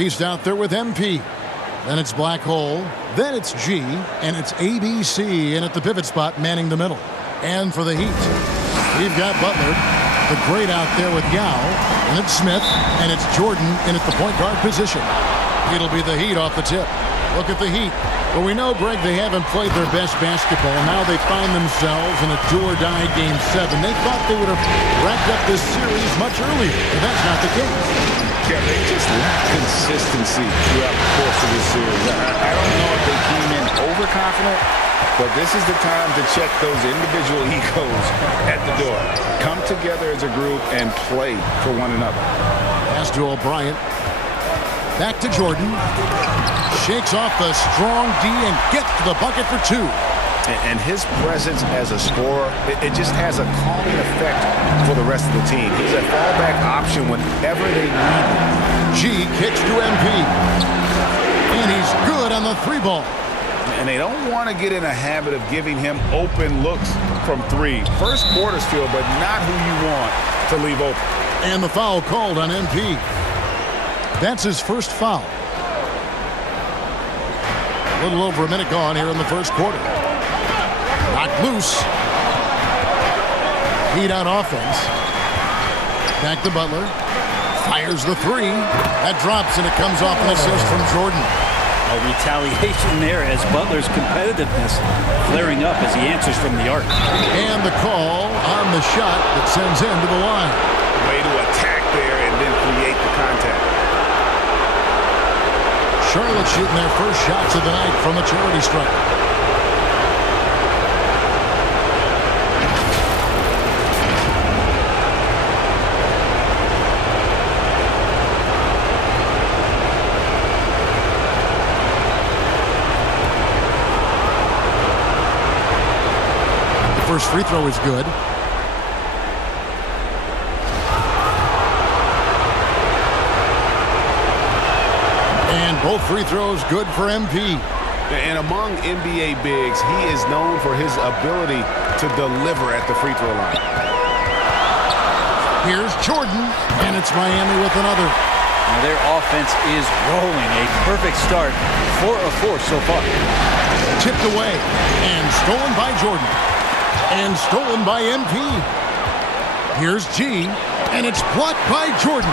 He's out there with MP. Then it's Black Hole. Then it's G. And it's ABC in at the pivot spot, manning the middle. And for the Heat, we've got Butler, the great out there with Yao. And it's Smith. And it's Jordan in at the point guard position. It'll be the Heat off the tip. Look at the Heat. Well, we know, Greg, they haven't played their best basketball. Now they find themselves in a do-or-die Game 7. They thought they would have wrapped up this series much earlier, but that's not the case. Yeah, they just lack consistency throughout the course of this series. I don't know if they came in overconfident, but this is the time to check those individual egos at the door. Come together as a group and play for one another. Pass to O'Brien. Back to Jordan. Shakes off the strong D and gets to the bucket for 2. And his presence as a scorer, it just has a calming effect for the rest of the team. He's a fallback option whenever they need him. G kicks to MP. And he's good on the 3-ball. And they don't want to get in a habit of giving him open looks from 3. First quarter still, but not who you want to leave open. And the foul called on MP. That's his first foul. A little over a minute gone here in the first quarter. Knocked loose. Heat on offense. Back to Butler. Fires the 3. That drops and it comes off an assist from Jordan. A retaliation there as Butler's competitiveness flaring up as he answers from the arc. And the call on the shot that sends him to the line. Way to attack there and then create the contact. Charlotte shooting their first shots of the night from the charity stripe. The first free throw is good. Both free throws good for MP. And among NBA bigs, he is known for his ability to deliver at the free throw line. Here's Jordan, and it's Miami with another. Now their offense is rolling. A perfect start. 4 of 4 so far. Tipped away and stolen by Jordan. And stolen by MP. Here's G, and it's blocked by Jordan.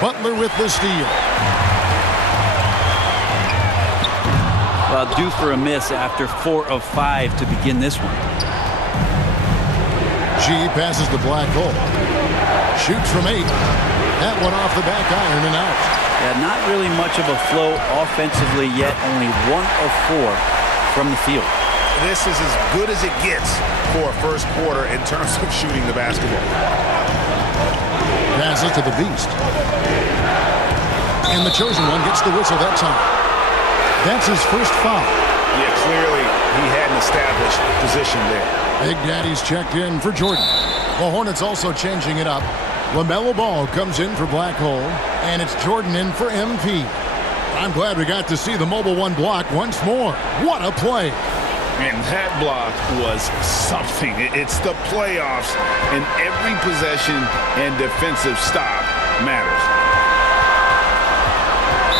Butler with the steal. Well, due for a miss after 4 of 5 to begin this one. G passes the Black Hole. Shoots from 8. That one off the back iron and out. Yeah, not really much of a flow offensively yet. Only 1 of 4 from the field. This is as good as it gets for a first quarter in terms of shooting the basketball. Passes to the Beast. And the chosen one gets the whistle that time. That's his first foul. Yeah, clearly he had an established position there. Big Daddy's checked in for Jordan. The Hornets also changing it up. LaMelo Ball comes in for Black Hole, and it's Jordan in for MP. I'm glad we got to see the Mobile One block once more. What a play. And that block was something. It's the playoffs, and every possession and defensive stop matters.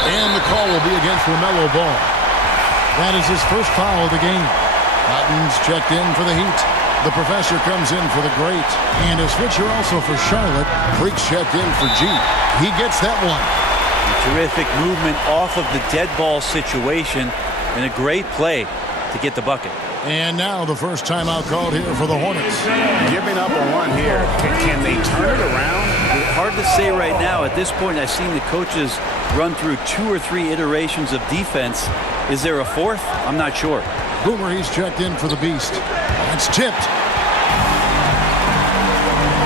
And the call will be against LaMelo Ball. That is his first foul of the game. Cotton's checked in for the Heat. The professor comes in for the Great. And a switcher also for Charlotte. Freaks checked in for G. He gets that one. A terrific movement off of the dead ball situation and a great play to get the bucket. And now the first timeout called here for the Hornets. Giving up a run here. Can they turn it around? Hard to say right now. At this point, I've seen the coaches run through 2 or 3 iterations of defense. Is there a 4th? I'm not sure. Boomer, he's checked in for the Beast. That's tipped.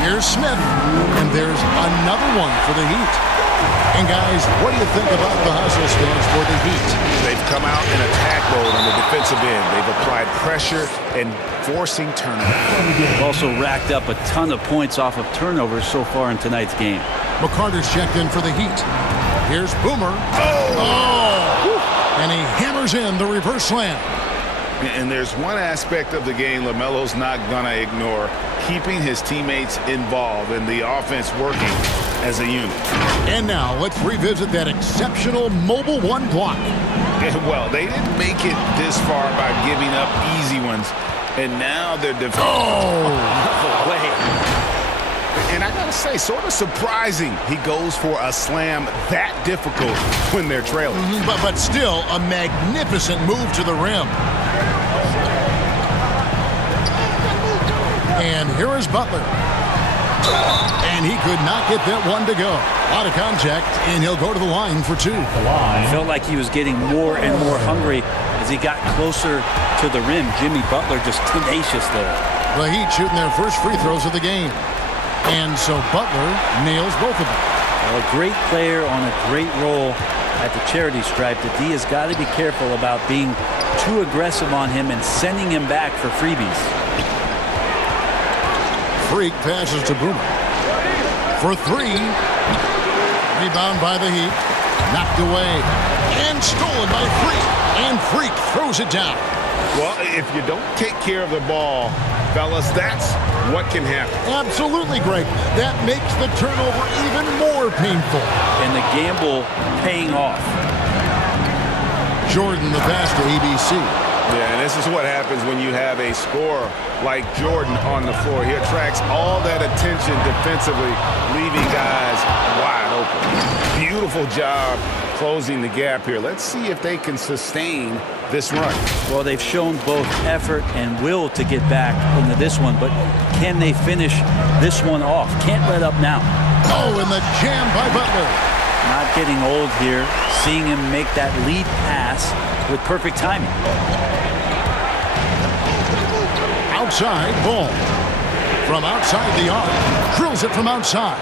Here's Smith. And there's another one for the Heat. And guys, what do you think about the hustle stance for the Heat? They've come out in attack mode on the defensive end. They've applied pressure and forcing turnovers. They've also racked up a ton of points off of turnovers so far in tonight's game. McCarter's checked in for the Heat. Here's Boomer. Oh! And he hammers in the reverse slam. And there's one aspect of the game LaMelo's not going to ignore, keeping his teammates involved and the offense working as a unit. And now let's revisit that exceptional Mobile One block. Well, they didn't make it this far by giving up easy ones, and now they're defending. Oh! And I gotta say, sort of surprising he goes for a slam that difficult when they're trailing. But still a magnificent move to the rim. And here is Butler. And he could not get that one to go. Out of contact, and he'll go to the line for two. Felt like he was getting more and more hungry as he got closer to the rim. Jimmy Butler just tenacious there. The Heat shooting their first free throws of the game. And so Butler nails both of them. Well, a great player on a great role at the charity stripe. The D has got to be careful about being too aggressive on him and sending him back for freebies. Freak passes to Boomer. For three. Rebound by the Heat. Knocked away. And stolen by Freak. And Freak throws it down. Well, if you don't take care of the ball, fellas, that's what can happen. Absolutely, Greg. That makes the turnover even more painful. And the gamble paying off. Jordan the pass to ABC. Yeah, and this is what happens when you have a scorer like Jordan on the floor. He attracts all that attention defensively, leaving guys wide open. Beautiful job closing the gap here. Let's see if they can sustain this run. Well, they've shown both effort and will to get back into this one, but can they finish this one off? Can't let up now. Oh, and the jam by Butler. Not getting old here, seeing him make that lead pass with perfect timing. Outside ball. From outside the arc. Drills it from outside.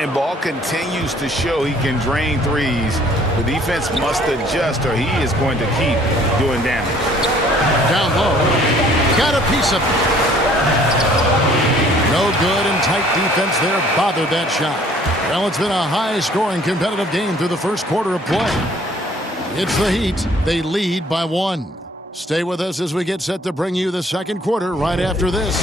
And Ball continues to show he can drain threes. The defense must adjust or he is going to keep doing damage. Down low. Got a piece of it. No good, and tight defense there bothered that shot. Well, it's been a high-scoring competitive game through the first quarter of play. It's the Heat. They lead by 1. Stay with us as we get set to bring you the second quarter right after this.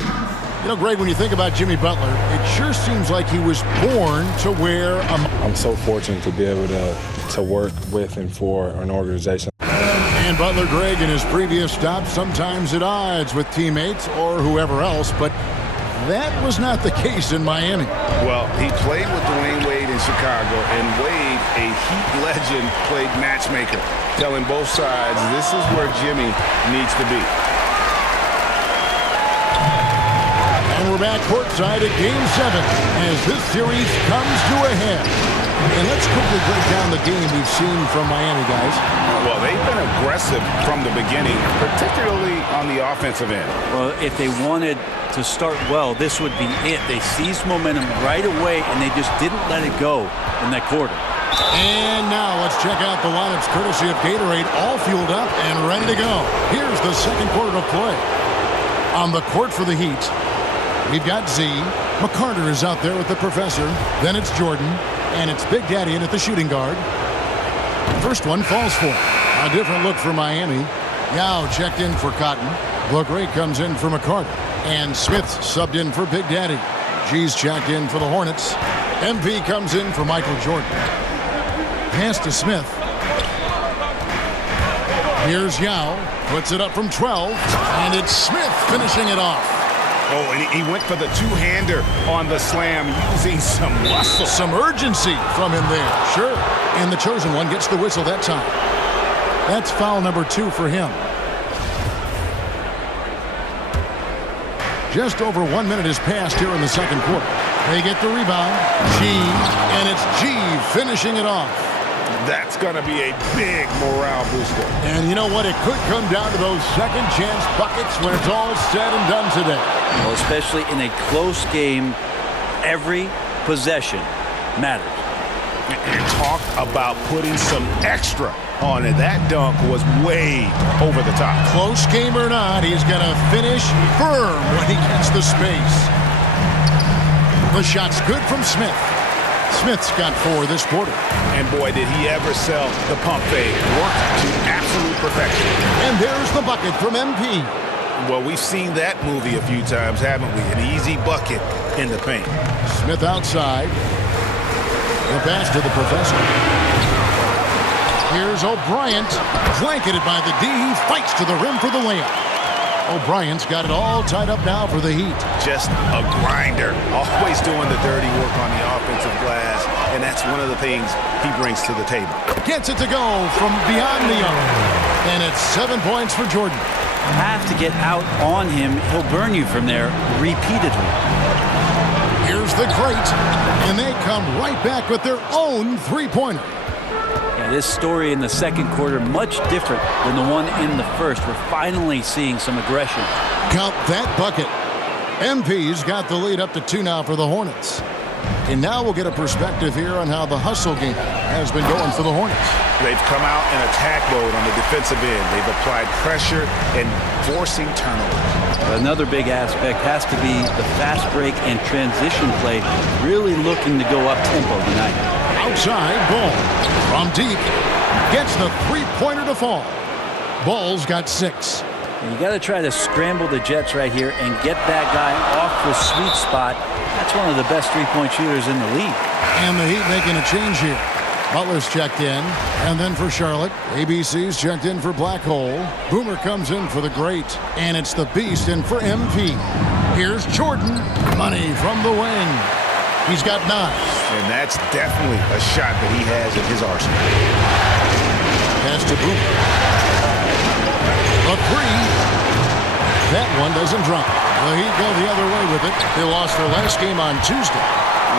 You know, Greg, when you think about Jimmy Butler, it sure seems like he was born to wear a... I'm so fortunate to be able to work with and for an organization. And Butler, Greg, in his previous stops, sometimes at odds with teammates or whoever else, but that was not the case in Miami. Well, he played with Dwayne Wade in Chicago, and Wade, a Heat legend, played matchmaker, telling both sides this is where Jimmy needs to be. And we're back courtside at Game 7 as this series comes to a head. And let's quickly break down the game we've seen from Miami, guys. Well, they've been aggressive from the beginning, particularly on the offensive end. Well, if they wanted to start well, this would be it. They seized momentum right away, and they just didn't let it go in that quarter. And now let's check out the lineups courtesy of Gatorade, all fueled up and ready to go. Here's the second quarter of play. On the court for the Heat, we've got Z. McCarter is out there with the professor. Then it's Jordan. And it's Big Daddy in at the shooting guard. First one falls for him. A different look for Miami. Yao checked in for Cotton. Blagray comes in for McCarter. And Smith subbed in for Big Daddy. G's checked in for the Hornets. MP comes in for Michael Jordan. Pass to Smith. Here's Yao. Puts it up from 12. And it's Smith finishing it off. Oh, and he went for the two-hander on the slam, using some muscle. Some urgency from him there. Sure. And the chosen one gets the whistle that time. That's foul number 2 for him. Just over 1 minute has passed here in the second quarter. They get the rebound. G, and it's G finishing it off. That's going to be a big morale booster. And you know what? It could come down to those second chance buckets when it's all said and done today. Well, especially in a close game, every possession matters. And talk about putting some extra on it. That dunk was way over the top. Close game or not, he's going to finish firm when he gets the space. The shot's good from Smith. Smith's got 4 this quarter. And boy, did he ever sell the pump fake. Worked to absolute perfection. And there's the bucket from MP. Well, we've seen that movie a few times, haven't we? An easy bucket in the paint. Smith outside. The pass to the professor. Here's O'Bryant. Blanketed by the D. He fights to the rim for the layup. O'Bryant's got it all tied up now for the Heat. Just a grinder. Always doing the dirty work on the offensive glass. And that's one of the things he brings to the table. Gets it to go from beyond the arc. And it's 7 points for Jordan. Have to get out on him. He'll burn you from there repeatedly. Here's the great. And they come right back with their own three-pointer. Yeah, this story in the second quarter, much different than the one in the first. We're finally seeing some aggression. Count that bucket. MP's got the lead up to 2 now for the Hornets. And now we'll get a perspective here on how the hustle game has been going for the Hornets. They've come out in attack mode on the defensive end. They've applied pressure and forcing turnovers. Another big aspect has to be the fast break and transition play, really looking to go up-tempo tonight. Outside, Ball from deep gets the three-pointer to fall. Ball's got 6. You got to try to scramble the Jets right here and get that guy off the sweet spot. That's one of the best three-point shooters in the league. And the Heat making a change here. Butler's checked in, and then for Charlotte, ABC's checked in for Black Hole. Boomer comes in for the Great, and it's the Beast in for MP. Here's Jordan, money from the wing. He's got 9. And that's definitely a shot that he has in his arsenal. Pass to Boomer. A 3. That one doesn't drop. The Heat go the other way with it. They lost their last game on Tuesday.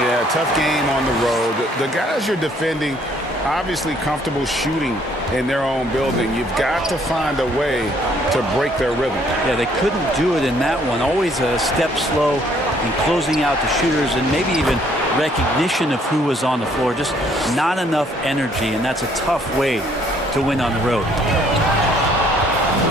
Yeah, tough game on the road. The guys you're defending, obviously comfortable shooting in their own building. You've got to find a way to break their rhythm. Yeah, they couldn't do it in that one. Always a step slow in closing out the shooters and maybe even recognition of who was on the floor. Just not enough energy, and that's a tough way to win on the road.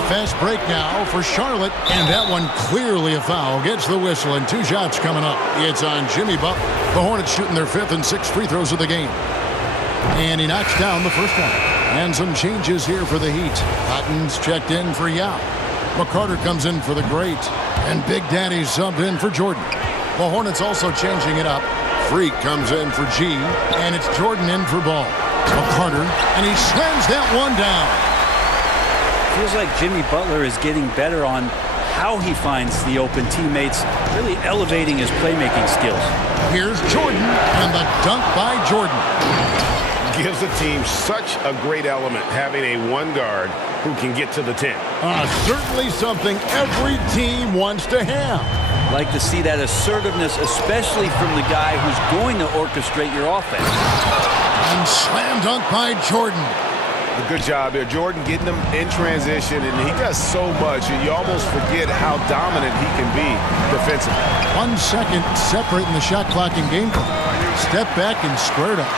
Fast break now for Charlotte, and that one clearly a foul. Gets the whistle, and 2 shots coming up. It's on Jimmy Butler. The Hornets shooting their 5th and 6th free throws of the game. And he knocks down the first one. And some changes here for the Heat. Cotton's checked in for Yao. McCarter comes in for the Great. And Big Daddy's subbed in for Jordan. The Hornets also changing it up. Freak comes in for G, and it's Jordan in for Ball. McCarter, and he slams that one down. Feels like Jimmy Butler is getting better on how he finds the open teammates, really elevating his playmaking skills. Here's Jordan, and the dunk by Jordan. Gives the team such a great element, having a one guard who can get to the 10. Certainly something every team wants to have. Like to see that assertiveness, especially from the guy who's going to orchestrate your offense. And slam dunk by Jordan. A good job there. Jordan getting them in transition, and he does so much, and you almost forget how dominant he can be defensively. 1 second separating the shot clock and game clock. Step back and squared up.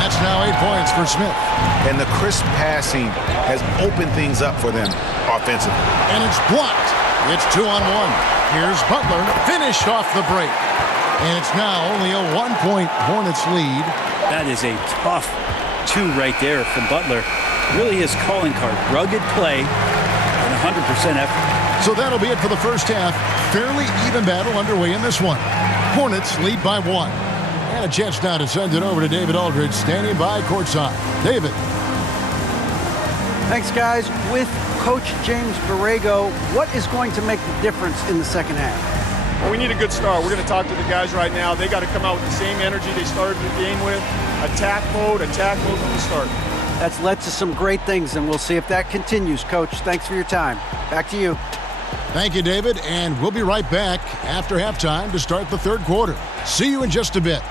That's now 8 points for Smith. And the crisp passing has opened things up for them offensively. And it's blocked. It's 2-on-1. Here's Butler, finished off the break. And it's now only a 1-point Hornets lead. That is a tough 2 right there from Butler. Really his calling card. Rugged play and 100% effort. So that'll be it for the first half. Fairly even battle underway in this one. Hornets lead by 1. And a chance now to send it over to David Aldridge, standing by courtside. David. Thanks, guys. With Coach James Borrego, what is going to make the difference in the second half? Well, we need a good start. We're going to talk to the guys right now. They got to come out with the same energy they started the game with. Attack mode from the start. That's led to some great things, and we'll see if that continues. Coach, thanks for your time. Back to you. Thank you, David, and we'll be right back after halftime to start the third quarter. See you in just a bit.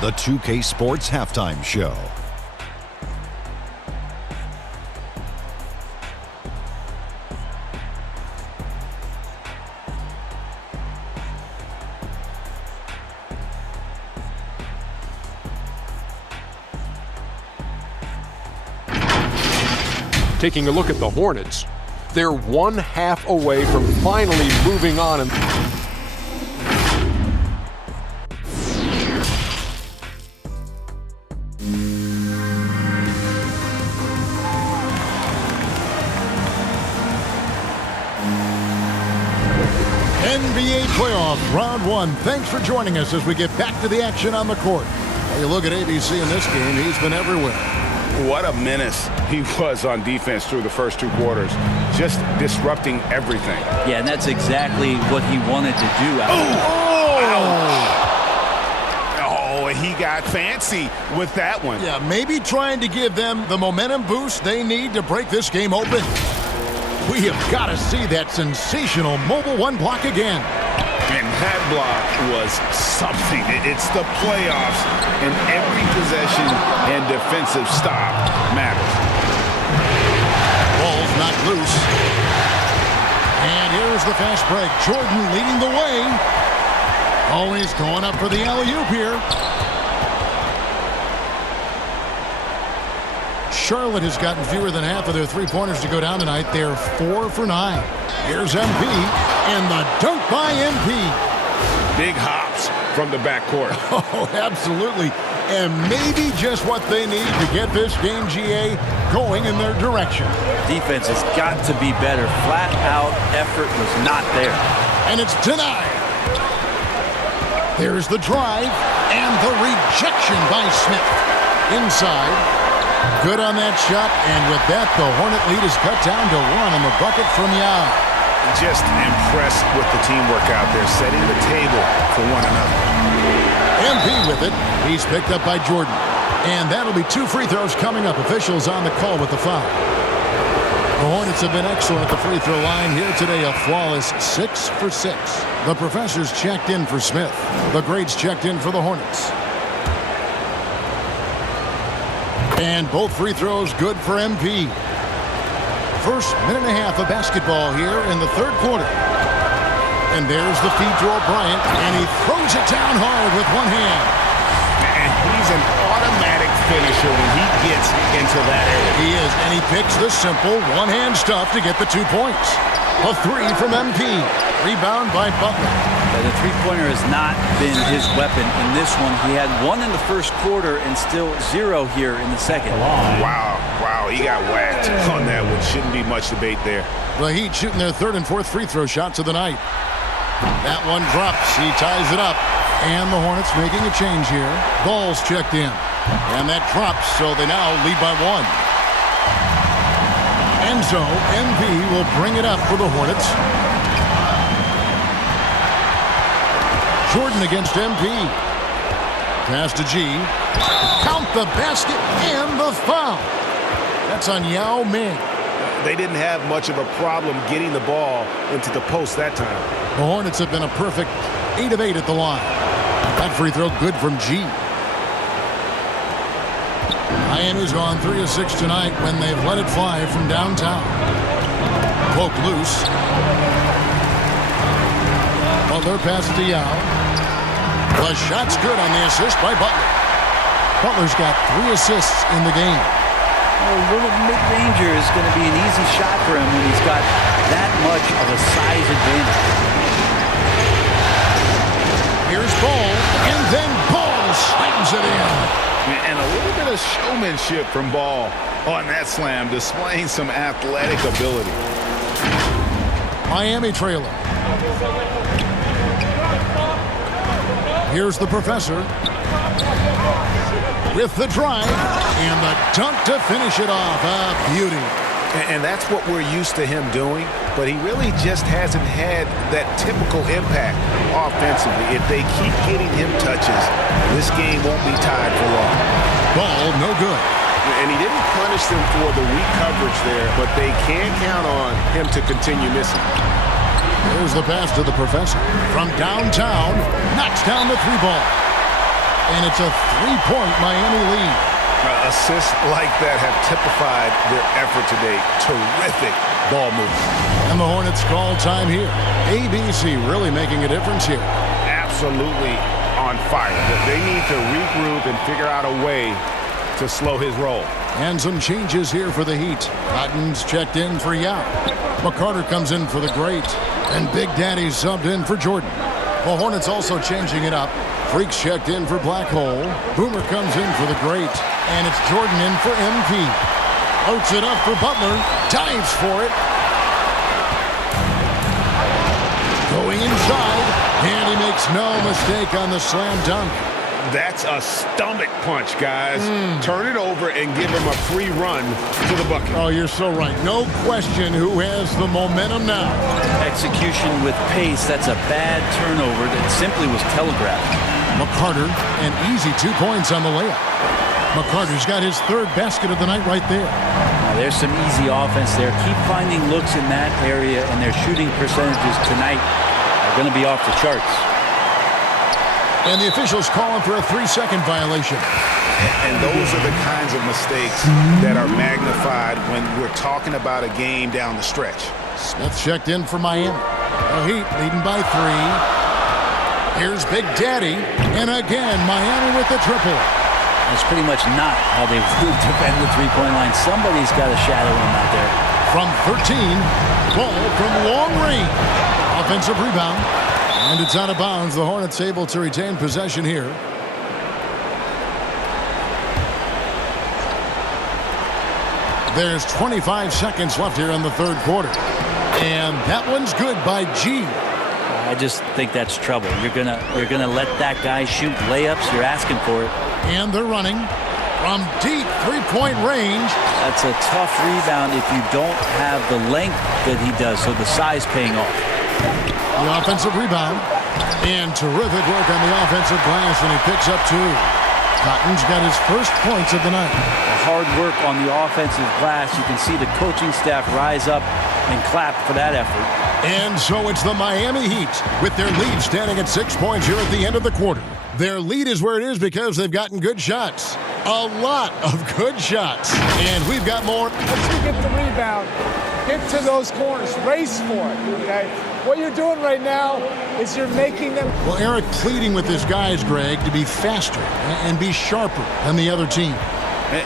The 2K Sports Halftime Show. Taking a look at the Hornets, they're 1 half away from finally moving on. round one. Thanks for joining us as we get back to the action on the court. Well, you look at ABC in this game, he's been everywhere. What a menace he was on defense through the first 2 quarters. Just disrupting everything. Yeah, and that's exactly what he wanted to do. Oh, he got fancy with that one. Yeah, maybe trying to give them the momentum boost they need to break this game open. We have got to see that sensational mobile one block again. And that block was something. It's the playoffs, and every possession and defensive stop matters. Ball's knocked loose. And here's the fast break. Jordan leading the way. Always going up for the alley-oop here. Charlotte has gotten fewer than half of their three-pointers to go down tonight. They're 4 for 9. Here's MP, and the dunk by MP. Big hops from the backcourt. Oh, absolutely. And maybe just what they need to get this game, GA, going in their direction. Defense has got to be better. Flat-out effort was not there. And it's denied. There's the drive, and the rejection by Smith. Inside. Good on that shot, and with that, the Hornet lead is cut down to 1 on the bucket from Yao. Just impressed with the teamwork out there, setting the table for one another. MP with it. He's picked up by Jordan. And that'll be 2 free throws coming up. Officials on the call with the foul. The Hornets have been excellent at the free throw line here today. A flawless 6 for 6. The Professors checked in for Smith. The Greats checked in for the Hornets. And both free throws good for MP. First minute and a half of basketball here in the third quarter. And there's the feed to O'Bryant, and he throws it down hard with one hand. And he's an automatic finisher when he gets into that area. He is, and he picks the simple one-hand stuff to get the 2 points. A 3 from MP. Rebound by Butler. The three-pointer has not been his weapon in this one. He had 1 in the first quarter and still 0 here in the second. Wow, he got whacked on that one. Shouldn't be much debate there. The Heat shooting their 3rd and 4th free throw shots of the night. That one drops. He ties it up. And the Hornets making a change here. Ball's checked in. And that drops, so they now lead by 1. And so MP will bring it up for the Hornets. Jordan against MP. Pass to G. Count the basket and the foul. That's on Yao Ming. They didn't have much of a problem getting the ball into the post that time. The Hornets have been a perfect 8 of 8 at the line. That free throw good from G. Miami's gone 3 of 6 tonight when they've let it fly from downtown. Poke loose. Butler passes to Yao. The shot's good on the assist by Butler. Butler's got 3 assists in the game. A little mid-ranger is going to be an easy shot for him when he's got that much of a size advantage. Here's Ball, and then Ball slams it in. And a little bit of showmanship from Ball on that slam, displaying some athletic ability. Miami trailer. Here's the Professor with the drive and the dunk to finish it off. A beauty. And that's what we're used to him doing, but he really just hasn't had that typical impact offensively. If they keep getting him touches, this game won't be tied for long. Ball no good. And he didn't punish them for the weak coverage there, but they can count on him to continue missing. There's the pass to the Professor. From downtown, knocks down the 3-ball. And it's a 3-point Miami lead. Assists like that have typified their effort today. Terrific ball movement. And the Hornets call time here. ABC really making a difference here. Absolutely on fire. They need to regroup and figure out a way to slow his roll. And some changes here for the Heat. Cotton's checked in for Yao. McCarter comes in for the Great. And Big Daddy's subbed in for Jordan. The Hornets also changing it up. Freaks checked in for Black Hole. Boomer comes in for the Great. And it's Jordan in for MP. Floats it up for Butler. Dives for it. Going inside. And he makes makes no mistake on the slam dunk. That's a stomach punch, guys. Turn it over and give him a free run to the bucket. Oh, you're so right. No question who has the momentum now. Execution with pace. That's a bad turnover that simply was telegraphed. McCarter, an easy 2 points on the layup. McCarter's got his third basket of the night right there. Now, there's some easy offense there. Keep finding looks in that area, and their shooting percentages tonight are going to be off the charts. And the officials calling for a 3-second violation. And those are the kinds of mistakes that are magnified when we're talking about a game down the stretch. Smith checked in for Miami. The Heat leading by 3. Here's Big Daddy. And again, Miami with the triple. That's pretty much not how they would defend the three-point line. Somebody's got to shadow him out there. From 13, ball from long range. Offensive rebound. And it's out of bounds. The Hornets able to retain possession here. There's 25 seconds left here in the third quarter. And that one's good by G. I just think that's trouble. You're gonna let that guy shoot layups. You're asking for it. And they're running from deep three-point range. That's a tough rebound if you don't have the length that he does, so the size paying off. The offensive rebound. And terrific work on the offensive glass, and he picks up 2. Cotton's got his first points of the night. Hard work on the offensive glass. You can see the coaching staff rise up and clap for that effort. And so it's the Miami Heat with their lead standing at 6 points here at the end of the quarter. Their lead is where it is because they've gotten good shots. A lot of good shots. And we've got more. Once you get the rebound, get to those corners. Race for it, okay? What you're doing right now is you're making them. Well, Eric pleading with his guys, Greg, to be faster and be sharper than the other team.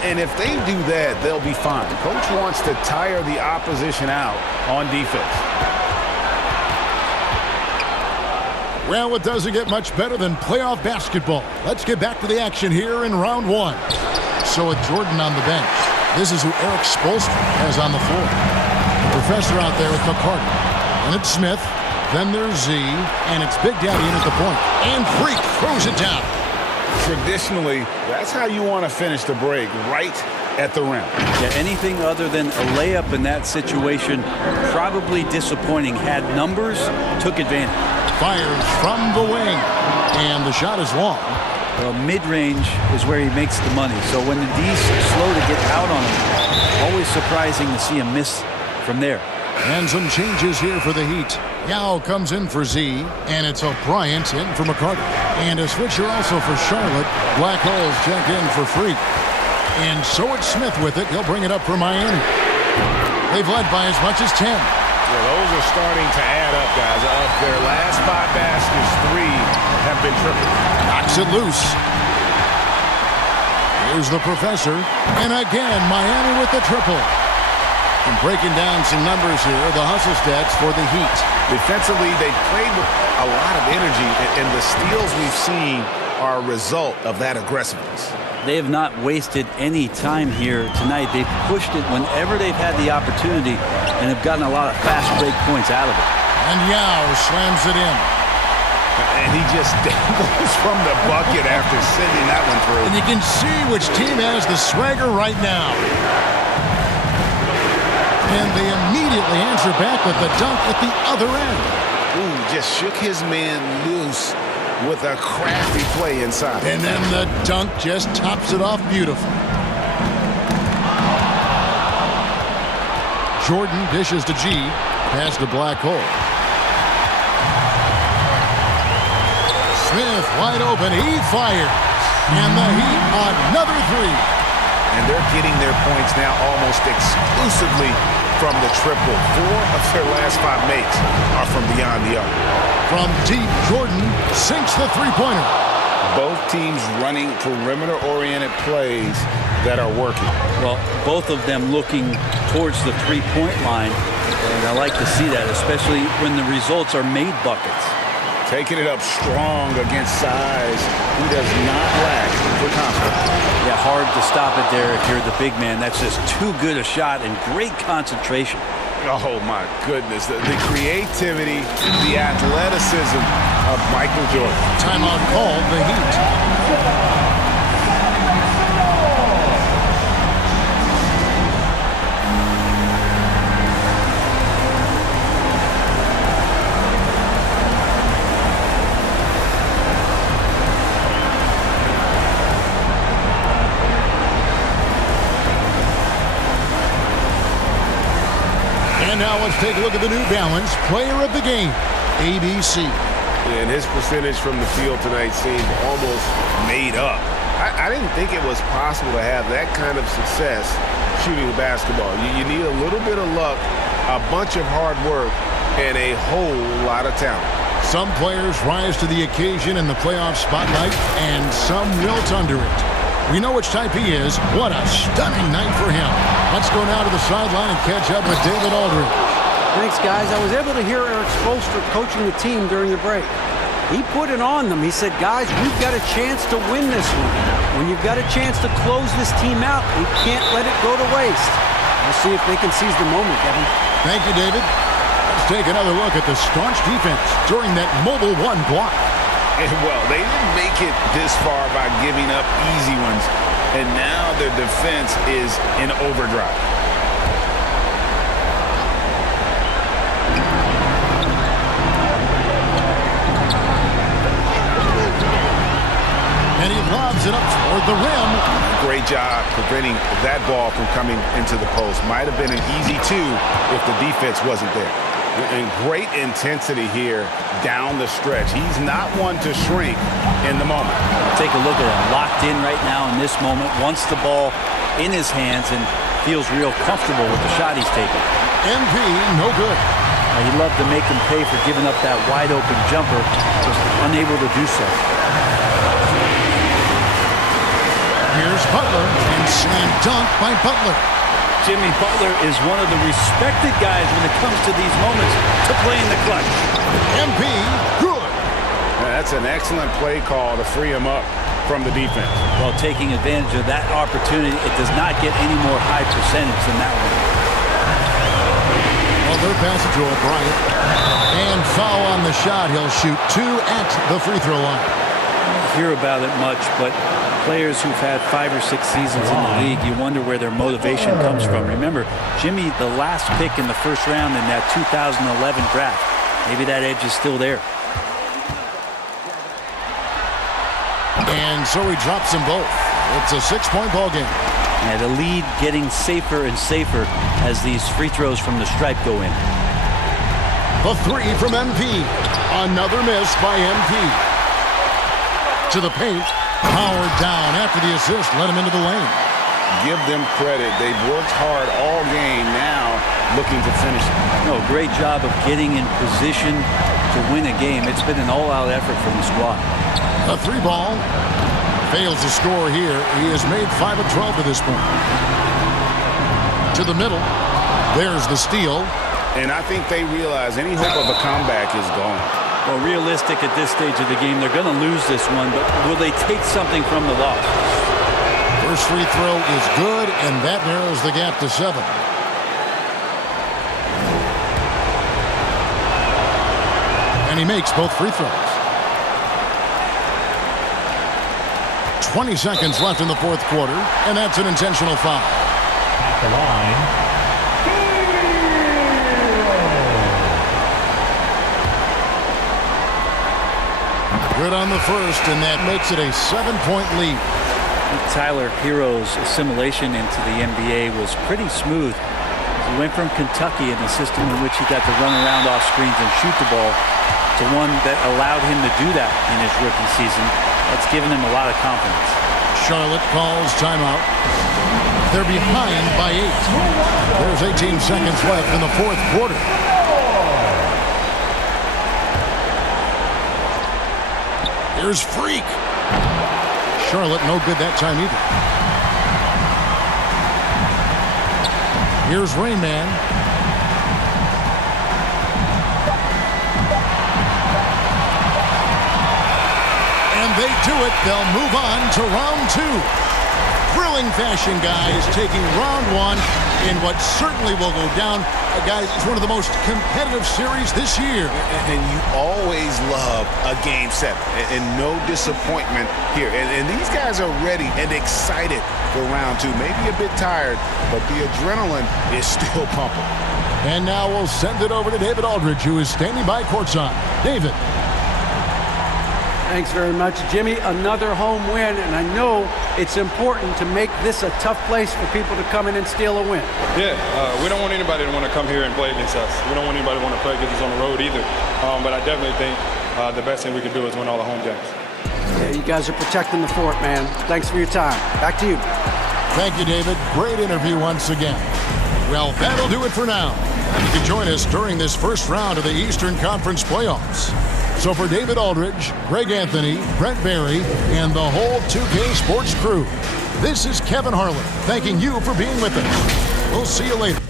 And if they do that, they'll be fine. Coach wants to tire the opposition out on defense. Well, it doesn't get much better than playoff basketball. Let's get back to the action here in round 1. So with Jordan on the bench, this is who Eric Spoelstra has on the floor. The professor out there with McCarter. And it's Smith. Then there's Z. And it's Big Daddy in at the point. And Freak throws it down. Traditionally, that's how you want to finish the break, right at the rim. Yeah, anything other than a layup in that situation, probably disappointing. Had numbers, took advantage. Fires from the wing. And the shot is long. Well, mid-range is where he makes the money. So when the D's slow to get out on him, always surprising to see him miss from there. And some changes here for the Heat. Yao comes in for Z, and it's O'Brien in for McCarter. And a switcher also for Charlotte. Black Holes check in for Freak. And so it's Smith with it. He'll bring it up for Miami. They've led by as much as 10. Well, those are starting to add up, guys. Of their last 5 baskets, 3 have been triples. Knocks it loose. Here's the professor. And again, Miami with the triple. And breaking down some numbers here, the hustle stats for the Heat. Defensively, they played with a lot of energy, and the steals we've seen are a result of that aggressiveness. They have not wasted any time here tonight. They've pushed it whenever they've had the opportunity and have gotten a lot of fast break points out of it. And Yao slams it in. And he just dangles from the bucket after sending that one through. And you can see which team has the swagger right now. And they immediately answer back with the dunk at the other end. Ooh, just shook his man loose with a crafty play inside. And then the dunk just tops it off beautifully. Jordan dishes to G, pass to Black Hole. Smith wide open, he fires. And the Heat another 3. And they're getting their points now almost exclusively from the triple. 4 of their last 5 makes are from beyond the arc. From deep, Jordan sinks the three-pointer. Both teams running perimeter-oriented plays that are working. Well, both of them looking towards the three-point line. And I like to see that, especially when the results are made buckets. Taking it up strong against size, who does not lack for confidence. Yeah, hard to stop it there if you're the big man. That's just too good a shot and great concentration. Oh, my goodness. The creativity, the athleticism of Michael Jordan. Timeout called the Heat. And now let's take a look at the New Balance Player of the Game, ABC. And his percentage from the field tonight seemed almost made up. I didn't think it was possible to have that kind of success shooting the basketball. You need a little bit of luck, a bunch of hard work, and a whole lot of talent. Some players rise to the occasion in the playoff spotlight, and some wilt under it. We know which type he is. What a stunning night for him. Let's go now to the sideline and catch up with David Aldridge. Thanks, guys. I was able to hear Eric Spoelstra coaching the team during the break. He put it on them. He said, guys, we've got a chance to win this one. When you've got a chance to close this team out, we can't let it go to waste. We'll see if they can seize the moment, Kevin. Thank you, David. Let's take another look at the staunch defense during that Mobile One block. And well, they didn't make it this far by giving up easy ones. And now their defense is in overdrive. And he lobs it up toward the rim. Great job preventing that ball from coming into the post. Might have been an easy two if the defense wasn't there. And great intensity here down the stretch. He's not one to shrink in the moment. Take a look at him, locked in right now in this moment, wants the ball in his hands and feels real comfortable with the shot he's taking. MP, no good. He'd love to make him pay for giving up that wide open jumper, just unable to do so. Here's Butler, and slam dunk by Butler. Jimmy Butler is one of the respected guys when it comes to these moments to play in the clutch. MP, good. That's an excellent play call to free him up from the defense. Well, taking advantage of that opportunity, it does not get any more high percentage than that one. Well, third pass to Joel Bryant. And foul on the shot. He'll shoot two at the free throw line. Hear about it much, but players who've had 5 or 6 seasons in the league, you wonder where their motivation comes from. Remember, Jimmy, the last pick in the first round in that 2011 draft. Maybe that edge is still there. And so he drops them both. It's a 6-point ball game. And the lead getting safer and safer as these free throws from the stripe go in. A three from MP. Another miss by MP. To the paint. Powered down after the assist. Let him into the lane. Give them credit. They've worked hard all game, now looking to finish it. No, great job of getting in position to win a game. It's been an all-out effort from the squad. A 3-ball. Fails to score here. He has made 5 of 12 to this point. To the middle. There's the steal. And I think they realize any hope of a comeback is gone. Well, realistic at this stage of the game, they're going to lose this one, but will they take something from the loss? First free throw is good, and that narrows the gap to 7. And he makes both free throws. 20 seconds left in the fourth quarter, and that's an intentional foul. At the line. Good on the first, and that makes it a 7-point lead. Tyler Hero's assimilation into the NBA was pretty smooth. He went from Kentucky in a system in which he got to run around off screens and shoot the ball to one that allowed him to do that in his rookie season. That's given him a lot of confidence. Charlotte calls timeout. They're behind by 8. There's 18 seconds left in the fourth quarter. Here's Freak. Charlotte no good that time either. Here's Rain Man. And they do it. They'll move on to round 2. thrilling fashion, guys, taking round one in what certainly will go down, guys, it's one of the most competitive series this year. And you always love a game 7, and no disappointment here. And these guys are ready and excited for round 2. Maybe a bit tired, but the adrenaline is still pumping. And now we'll send it over to David Aldridge, who is standing by courtside. David. Thanks very much, Jimmy. Another home win, and I know it's important to make this a tough place for people to come in and steal a win. Yeah, we don't want anybody to want to come here and play against us. We don't want anybody to want to play against us on the road either. But I definitely think the best thing we can do is win all the home games. Yeah, you guys are protecting the fort, man. Thanks for your time. Back to you. Thank you, David. Great interview once again. Well, that'll do it for now. You can join us during this first round of the Eastern Conference playoffs. So for David Aldridge, Greg Anthony, Brent Barry, and the whole 2K Sports crew, this is Kevin Harlan thanking you for being with us. We'll see you later.